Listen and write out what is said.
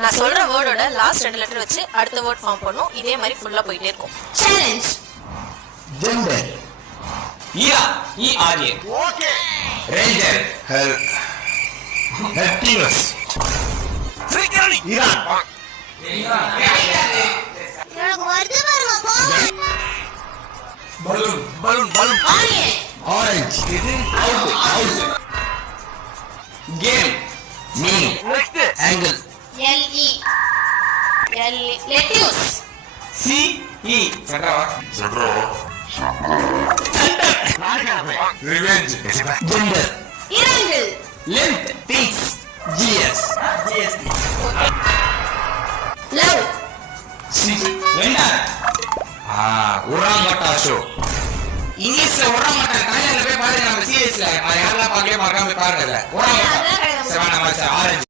நான் சொல்ற வேர்டோட last 2 letter வச்சு அடுத்த வேர்ட் ஃபார்ம் பண்ணும். இதே மாதிரி ஃபுல்லா போயிட்டே இருக்கும். Challenge. Gender. Era ERA. Okay. Ranger. ஹெர்டினஸ். ஃப்ரீக்கரி. ஈரான். எனக்கு வருது பாருங்க போ. Balloon. Onion. Orange. Out. Game. Mean. Next. Angle. LE. Lettuce. CE. Centre. Revenge. Gender. இறங்கு. Length. Things. GS. Love. Vendor. Orangutan show. இங்கிலீஷ்ல உராங்கட்டா காலையில போய் பாருங்க. நம்ம சீரியஸ்ல யாரெல்லாம் பார்க்கவே மறக்காம பாருங்க. உராங்கட்டா. 7 ஆரஞ்சு.